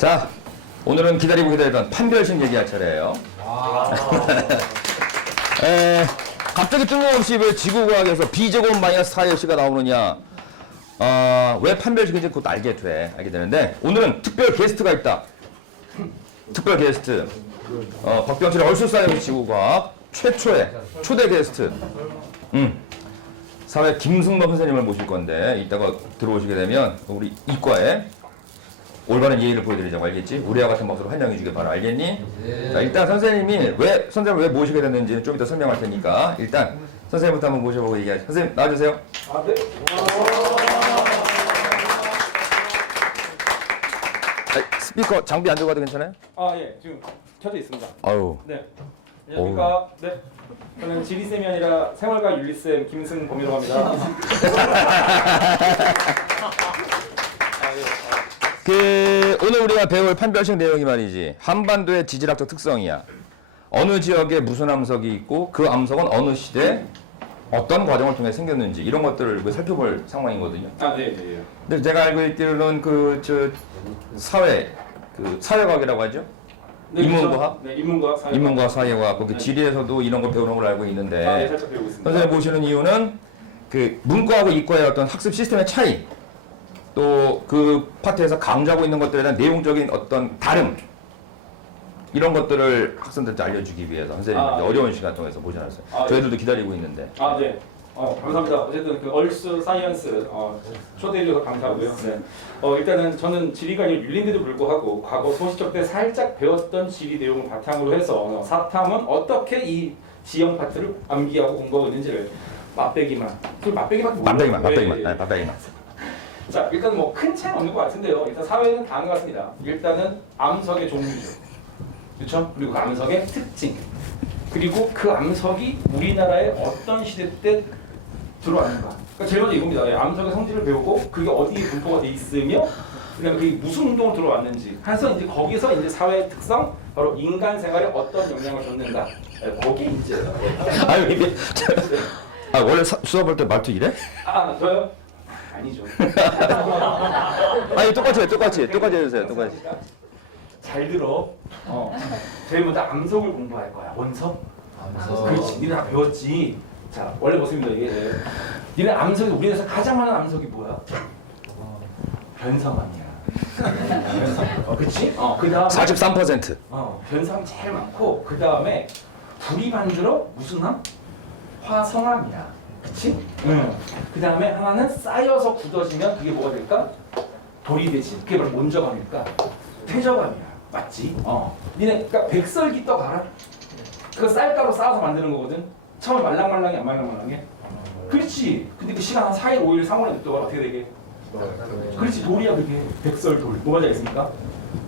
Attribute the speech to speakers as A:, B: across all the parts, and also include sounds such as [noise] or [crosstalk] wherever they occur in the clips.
A: 자, 오늘은 기다리고 기다리던 판별심 얘기할 차례예요. [laughs] 에, 갑자기 뜬금없이 왜 지구과학에서 B제곱 마이너스 4일씨가 나오느냐. 어, 왜 판별식인지 곧 알게 돼. 알게 되는데, 오늘은 특별 게스트가 있다. 특별 게스트. 어, 박병철의 얼쑤사이언스 지구과학 최초의 초대 게스트. 음. 사회 김승범 선생님을 모실 건데, 이따가 들어오시게 되면, 우리 이과에 올바른 예의를 보여드리자고 알겠지? 우리와 같은 모습으로 환영해 주길 바라 알겠니? 자 일단 선생님이 왜 선생님을 왜 모시게 됐는지 좀 이따 설명할 테니까 일단 선생님부터 한번 모셔보고 얘기하죠. 선생님 나와주세요.
B: 아, 네.
A: 아, 스피커 장비 안 들고 가도 괜찮아요?
B: 아, 예. 지금 켜져 있습니다.
A: 아유
B: 네. 안녕하십니까. 네. 저는 지리쌤이 아니라 생활과 윤리쌤 김승범이라고 합니다. [laughs]
A: 그 오늘 우리가 배울 판별식 내용이 말이지 한반도의 지질학적 특성이야. 어느 지역에 무슨 암석이 있고 그 암석은 어느 시대 어떤 과정을 통해 생겼는지 이런 것들을 그 살펴볼 상황이거든요.
B: 아, 네, 네. 예.
A: 근데 제가 알고 있기로는 그 저 사회 그 사회과학이라고 하죠.
B: 네,
A: 인문과학?
B: 그렇죠? 네, 인문과학. 사회과학.
A: 인문과학, 사회과학, 그
B: 네.
A: 지리에서도 이런 걸 배우는 걸 알고
B: 아, 네,
A: 있는데
B: 살짝 배우고 있습니다.
A: 선생님 보시는 이유는 그 문과하고 이과의 어떤 학습 시스템의 차이 또 그 파트에서 강조하고 있는 것들에 대한 내용적인 어떤 다름 이런 것들을 학생들한테 알려주기 위해서 선생님
B: 아, 네.
A: 어려운 시간 통해서 모셔놨어요.
B: 아, 네.
A: 저희들도 기다리고 있는데.
B: 아, 네. 어, 감사합니다. 어쨌든 그 얼스 사이언스 어, 초대해 주셔서 감사하고요. 네. 어, 일단은 저는 지리가 아니라 윤리인데도 불구하고 과거 소시적 때 살짝 배웠던 지리 내용을 바탕으로 해서 어, 사탐은 어떻게 이 지형 파트를 암기하고 공부하고 있는지를 맛배기만. 그 맛배기만
A: 맞다기만,
B: 네,
A: 맞다기만.
B: 자, 일단 뭐 큰 차이는 없는 것 같은데요. 일단 사회는 다른 것 같습니다. 일단은 암석의 종류죠. 그렇죠? 그리고 그 암석의 특징. 그리고 그 암석이 우리나라에 어떤 시대 때 들어왔는가. 그러니까 제일 먼저 이겁니다. 예, 암석의 성질을 배우고 그게 어디에 분포가 돼 있으며 그다음에 그게 무슨 운동을 들어왔는지. 해서 이제 거기서 이제 사회의 특성, 바로 인간 생활에 어떤 영향을 줬는가. 예, 거기에 이제
A: 아유 이게 아 원래 사- 수업할 때 말투 이래?
B: 아 저요? 아니죠. [laughs]
A: 아니 똑같이 해, 똑같이 해, 똑같이 해주세요. 똑같이.
B: 잘 들어. 어. 제일 먼저 암석을 공부할 거야. 원석. 그렇지. 니네 다 배웠지. 자, 원래 모습입니다. 이게. 네. 니네 암석이 우리나라에서 가장 많은 암석이 뭐야? 변성암이야. 변성. [laughs] 어, 그렇지? 어, 그다음에
A: 43%.
B: 어, 변성암이 제일 많고 그다음에 불이 만들어 무슨 암? 화성암이야. 그치? 응. 그 다음에 하나는 쌓여서 굳어지면 그게 뭐가 될까? 돌이 되지. 그게 바로 뭔저감일까? 퇴저감이야. 맞지? 어. 니네, 그니까 백설기 떡 알아? 그거 쌀가루 쌓아서 만드는 거거든? 처음에 말랑말랑해, 안 말랑말랑해? 그렇지. 근데 그 시간 한 4일, 5일, 3월에 냅둬봐. 어떻게 되게? 그렇지. 돌이야, 그게. 백설돌. 뭐가 되겠습니까?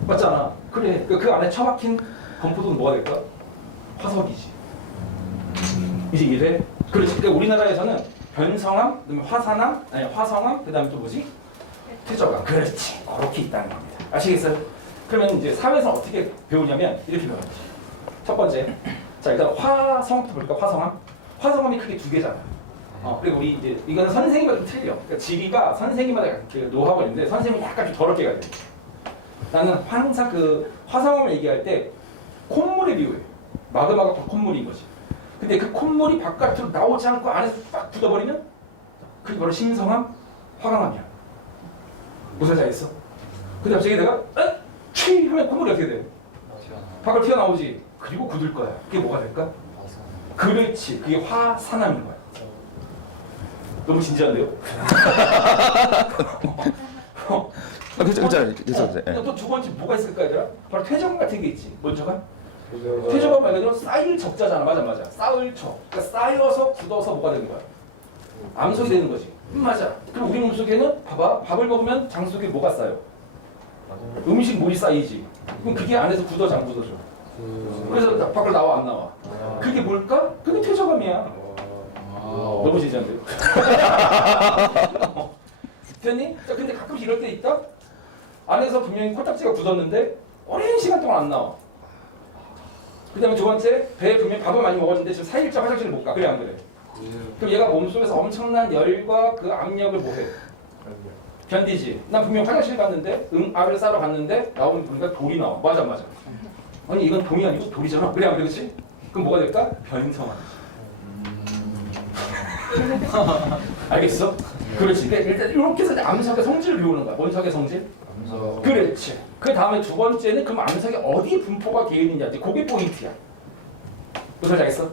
B: 맞잖아. 그래. 그, 그 안에 처박힌 건포도는 뭐가 될까? 화석이지. 이제 이래? 그렇지. 그러니까 우리나라에서는 변성암, 그다음에 화산암, 아니 화성암, 그다음에 또 뭐지? 퇴저암. 그렇지. 그렇게 있다는 겁니다. 아시겠어요? 그러면 이제 사회에서 어떻게 배우냐면 이렇게 배워요. 첫 번째, 자 일단 화성부터 볼까? 화성암. 화성암이 크게 두 개잖아. 어, 그리고 우리 이제 이거는 선생님마다 좀 틀려. 그러니까 지리가 선생님마다 그 노하우가 있는데 선생님은 약간 좀 더럽게 가야 돼. 나는 항상 그 화성암을 얘기할 때 콧물에 비유해. 마그마가 콧물인 거지. 근데 그 콧물이 바깥으로 나오지 않고 안에서 딱 굳어버리면 그게 바로 신성함, 화강암이야. 무슨 잘했어? 근데 갑자기 내가 에? 취 하면 콧물이 어떻게 돼? 밖으로 튀어나오지. 그리고 굳을 거야. 그게 뭐가 될까? 그렇지. 그게 화산암인 거야. 너무 진지한데요? 어.
A: 아 그렇죠, 그렇죠, 그렇죠. 예.
B: 또두 번째 뭐가 있을까 얘들아? 바로 퇴적감 같은 게 있지. 뭔저가? 퇴적감 말 그대로 쌓일 적자잖아. 맞아 맞아. 쌓을 적. 그러니까 쌓여서 굳어서 뭐가 되는 거야? 암석이 되는 거지. 음, 맞아. 그럼 우리 몸속에는 봐봐. 밥을 먹으면 장 속에 뭐가 쌓여? 음식 물이 쌓이지. 그럼 그게 안에서 굳어져 안 굳어져? 그래서 나- 밖으로 나와 안 나와? 그게 뭘까? 그게 퇴적감이야. 너무 진지한데. [laughs] 됐니? 자, 근데 가끔 이럴 때 있다? 안에서 분명히 코딱지가 굳었는데 오랜 시간 동안 안 나와. 그 다음에 두 번째, 배에 분명히 밥을 많이 먹었는데 지금 4일째 화장실을 못 가. 그래, 안 그래? 그럼 얘가 몸속에서 엄청난 열과 그 압력을 뭐해? 견디지. 난 분명 화장실 갔는데 응 알을 싸러 갔는데 나오면 보니까 돌이 나와. 맞아 안 맞아. 아니 이건 동이 아니고 돌이잖아. 그래 안 그렇지? 그럼 뭐가 될까? 변성한. [laughs] 알겠어? 그렇지. 그러니까 일단 이렇게 해서 암석의 성질을 배우는 거야. 원석의 성질. 그렇지. 그 다음에 두 번째는 그럼 암석이 어디 분포가 되어 있느냐. 이제 그게 포인트야. 무슨 알겠어?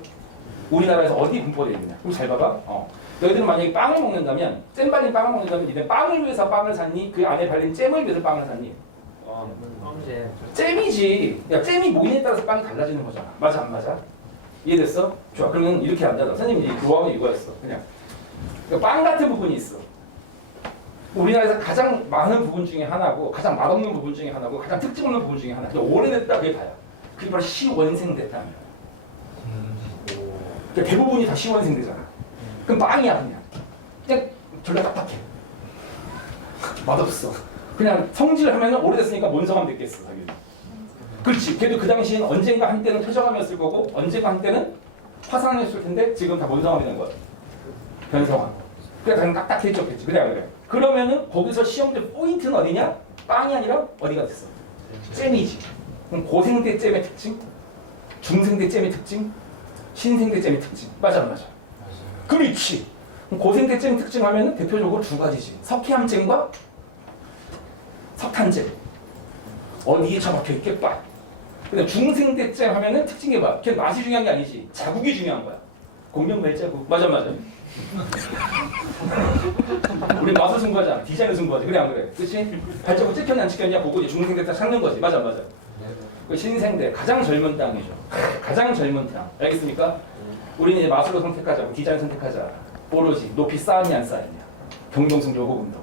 B: 우리나라에서 어디 분포되어 있느냐. 그럼 잘 봐봐. 어. 너희들은 만약에 빵을 먹는다면 잼 발린 빵을 먹는다면 니네 빵을 위해서 빵을 샀니? 그 안에 발린 잼을 위해서 빵을 샀니?
C: 황제
B: 잼이지. 야, 잼이 모인에 따라서 빵이 달라지는 거잖아. 맞아, 안 맞아? 이해됐어? 좋아. 그러면 이렇게 한다. 선생님 이 교환은 이거였어. 그냥. 그러니까 빵 같은 부분이 있어. 우리나라에서 가장 많은 부분 중에 하나고, 가장 맛없는 부분 중에 하나고, 가장 특징 없는 부분 중에 하나. 오래됐다, 그게 다야. 그게 바로 시원생됐다는 거야. 그러니까 대부분이 다 시원생 되잖아. 그럼 빵이야, 그냥. 그냥 졸라 딱딱해. 맛없어. 그냥 성질을 하면 오래됐으니까 뭔성함 됐겠어, 당연히. 그렇지. 그래도 그 당시엔 언젠가 한때는 퇴적함이었을 거고, 언젠가 한때는 화산이었을 텐데, 지금 다 뭔성함이 된 거야. 변성함. 그래, 당연히 딱딱해졌겠지. 그래, 그래. 그러면은 거기서 시험될 포인트는 어디냐? 빵이 아니라 어디가 됐어? 잼이지. 그럼 고생대 잼의 특징, 중생대 잼의 특징, 신생대 잼의 특징. 맞아, 안 맞아? 그렇지. 그럼 고생대 잼 특징 하면은 대표적으로 두 가지지. 석회암 잼과 석탄 잼. 어디에 처박혀 있게 빠. 근데 중생대 잼 하면은 특징이 뭐야? 걔 맛이 중요한 게 아니지. 자국이 중요한 거야. 공룡 발자국. 맞아, 맞아. [laughs] [laughs] 우리 맛을 승부하잖아. 디자인을 승부하지. 그래, 안 그래? 그치? 발자국 찍혔냐, 안 찍혔냐 보고 이제 중생대 딱 찾는 거지. 맞아, 맞아. 그 신생대 가장 젊은 땅이죠. [laughs] 가장 젊은 땅. 알겠습니까? 우리는 이제 마술로 선택하자, 뭐 디자인 선택하자. 오로지 높이 쌓았냐 안 쌓았냐. 경동성 요구 운동.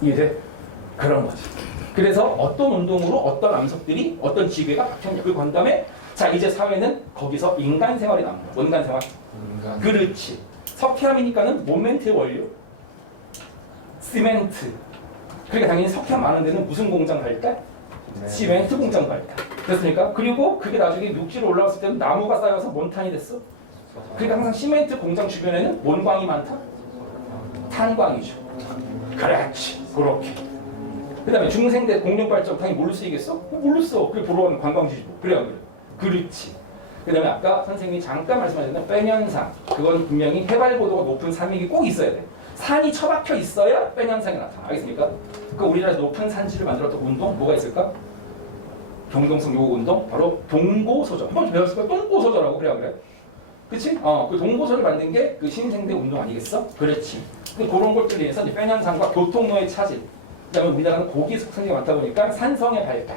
B: 이해돼? 그런 거지. 그래서 어떤 운동으로 어떤 암석들이 어떤 지배가 박혔냐. 그리고 그 다음에 자 이제 사회는 거기서 인간 생활이 나온 거야. 원간 생활. 그렇지. 석회암이니까는 모멘트 원료. 시멘트. 그러니까 당연히 석회암 많은 데는 무슨 공장 발달? 시멘트 공장 발달. 됐습니까? 그리고 그게 나중에 육지로 올라왔을 때는 나무가 쌓여서 몬탄이 됐어. 그러니까 항상 시멘트 공장 주변에는 뭔광이 많다? 탄광이죠. 그렇지. 그렇게. 그 다음에 중생대 공룡발전탕이 뭘로 쓰이겠어? 어, 뭘로 써? 그게 보러 가는 관광지지. 뭐. 그래, 안 그래? 그렇지. 그 다음에 아까 선생님이 잠깐 말씀하셨던 빼면상. 그건 분명히 해발고도가 높은 산맥이 꼭 있어야 돼. 산이 처박혀 있어야 빼면상이 나타나. 알겠습니까? 그 우리나라에서 높은 산지를 만들었던 운동 뭐가 있을까? 경동성 요구 운동 바로 동고소저. 한번 배웠을 거야. 동고소저라고 그래 안 그래? 그치? 어, 그 동고소를 만든 게 그 신생대 운동 아니겠어? 그렇지. 근데 그런 것들에 의해서 이제 빼면상과 교통로의 차질. 그 다음에 우리나라는 고기 숙성이 많다 보니까 산성의 발달.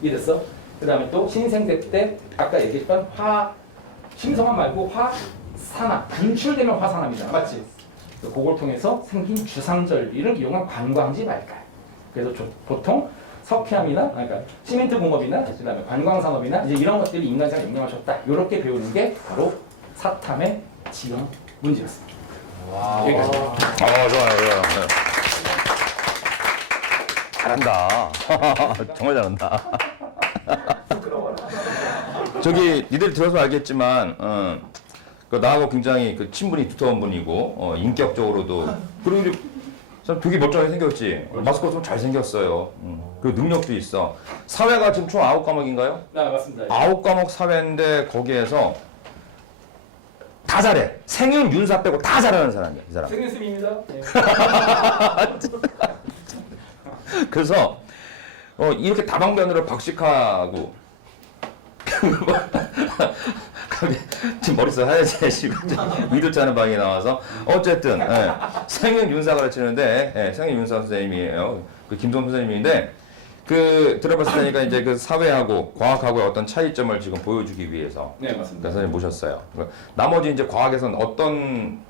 B: 이랬어. 그 다음에 또 신생대 때 아까 얘기했던 화 심성암 말고 화산암 분출되면 화산암이잖아. 맞지? 그걸 통해서 생긴 주상절비를 이용한 관광지 발달. 그래서 조- 보통 석회암이나 그러니까 시멘트 공업이나 그다음에 관광 산업이나 이제 이런 것들이 인간사에 영향을 줬다. 이렇게 배우는 게 바로 사탐의 지형 문제였습니다. 여기까지.
A: 아, 좋아요, 좋아요. 네. 잘한다. [laughs] 정말 잘한다.
B: 부끄러워라. [laughs]
A: 저기 니들 들어서 알겠지만 어, 그 나하고 굉장히 그 친분이 두터운 분이고 어, 인격적으로도 그리고 이제 참 되게 멀쩡하게 생겼지 마스크가 좀 잘생겼어요 음. 그리고 능력도 있어 사회가 지금 총 아홉 과목인가요?
B: 네 맞습니다.
A: 아홉 과목 사회인데 거기에서 다 잘해 생윤 윤사 빼고 다 잘하는 사람이야 이 사람
B: 생일쌤입니다. 네. [laughs]
A: 그래서 어, 이렇게 다방면으로 박식하고 [laughs] 지금 머릿속 하얘지시고 이도치 않은 방에 나와서 어쨌든 예, 생윤 윤사 가르치는데 예, 생윤 윤사 선생님이에요. 그 김성 선생님인데 그 들어봤을 때니까 이제 그 사회하고 과학하고의 어떤 차이점을 지금 보여주기 위해서
B: 네 맞습니다.
A: 그러니까 선생님 모셨어요. 그러니까 나머지 이제 과학에서는 어떤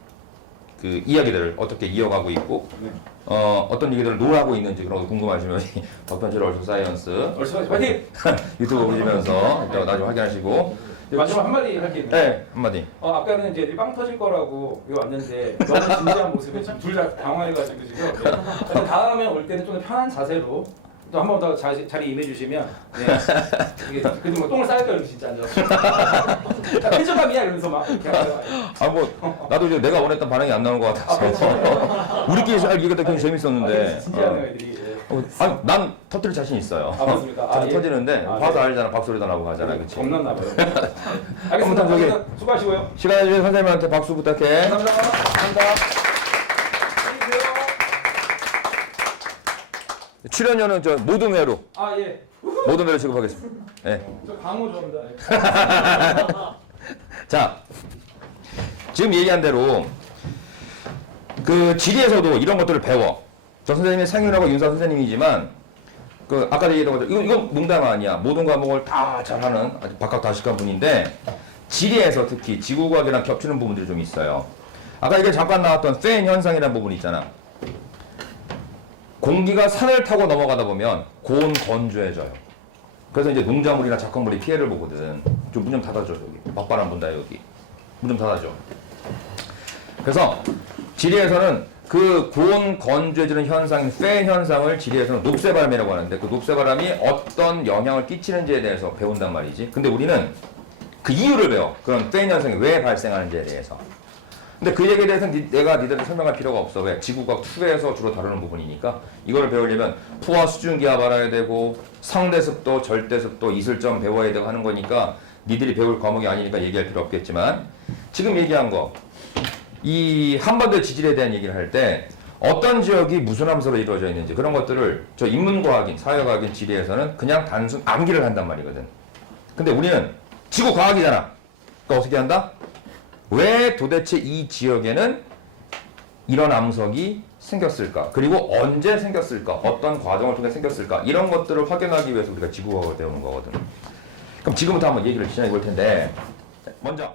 A: 그 이야기들을 어떻게 이어가고 있고
B: 네.
A: 어, 어떤 얘기들을 논하고 있는지 그런 거 궁금하시면 [laughs] 박변철 얼수 사이언스.
B: 얼른 화이팅! [laughs]
A: 유튜브 보시면서 이따가 나중에 확인하시고.
B: 마지막 한마디 할게요.
A: 네 한마디.
B: 어, 아까는 이제 빵 터질 거라고 여기 왔는데 너무 진지한 모습에 둘 다 당황해가지고 지금. 근데 다음에 올 때는 좀 편한 자세로 또 한 번 더 자리 임해 주시면 네. 이게 그래도 뭐 똥을 쌀 거예요 진짜 앉아서. 해적감이야 이러면서 막 이렇게 하다가.
A: 아뭐 나도 이제 내가 원했던 반응이 안 나오는 것
B: 아,
A: 같아서 우리끼리 굉장히
B: 아,
A: 재밌었는데.
B: 진짜 하네요 애들이. 예.
A: 어, 아니, 난 터뜨릴 자신 있어요.
B: 아, 맞습니까? 아, 예.
A: 터지는데
B: 아,
A: 봐서
B: 네.
A: 알잖아. 박소리도 나고 하잖아. 그치?
B: 겁났나 봐요. [laughs] 알겠습니다.
A: 저기-
B: 수고하시고요.
A: 시간 내주신 선생님한테 박수 부탁해.
B: 감사합니다. 감사합니다. 안녕히 계세요.
A: 출연료는 저 모든 회로
B: 아 예.
A: 모든 회로 지급하겠습니다. 예.
B: 저 광호 좋아합니다. [laughs]
A: 자, 지금 얘기한 대로 그 지리에서도 이런 것들을 배워. 저 선생님이 상윤하고 윤사 선생님이지만 그 아까 얘기했던 것처럼 이건, 이건 농담 아니야. 모든 과목을 다 잘하는 아주 박학다식한 분인데 지리에서 특히 지구과학이랑 겹치는 부분들이 좀 있어요. 아까 이게 잠깐 나왔던 팬 현상이라는 부분이 있잖아. 공기가 산을 타고 넘어가다 보면 고온 건조해져요. 그래서 이제 농작물이나 작물이 피해를 보거든. 좀 문 좀 닫아줘 여기. 맞바람 분다 여기. 문 좀 닫아줘. 그래서 지리에서는 그 고온 건조해지는 현상, 팬 현상을 지리에서는 녹새바람이라고 하는데 그 녹새바람이 어떤 영향을 끼치는지에 대해서 배운단 말이지. 근데 우리는 그 이유를 배워. 그런 팬 현상이 왜 발생하는지에 대해서. 근데 그 얘기에 대해서는 니- 내가 니들한테 설명할 필요가 없어. 왜? 지구과학 2에서 주로 다루는 부분이니까 이거를 배우려면 포화 수증기압 알아야 되고 상대습도, 절대습도, 이슬점 배워야 되고 하는 거니까 니들이 배울 과목이 아니니까 얘기할 필요 없겠지만 지금 얘기한 거 이 한반도 지질에 대한 얘기를 할 때 어떤 지역이 무슨 함수로 이루어져 있는지 그런 것들을 저 인문과학인, 사회과학인 지리에서는 그냥 단순 암기를 한단 말이거든. 근데 우리는 지구과학이잖아. 그러니까 어떻게 한다? 왜 도대체 이 지역에는 이런 암석이 생겼을까? 그리고 언제 생겼을까? 어떤 과정을 통해 생겼을까? 이런 것들을 확인하기 위해서 우리가 지구과학을 배우는 거거든. 그럼 지금부터 한번 얘기를 시작해 볼 텐데, 먼저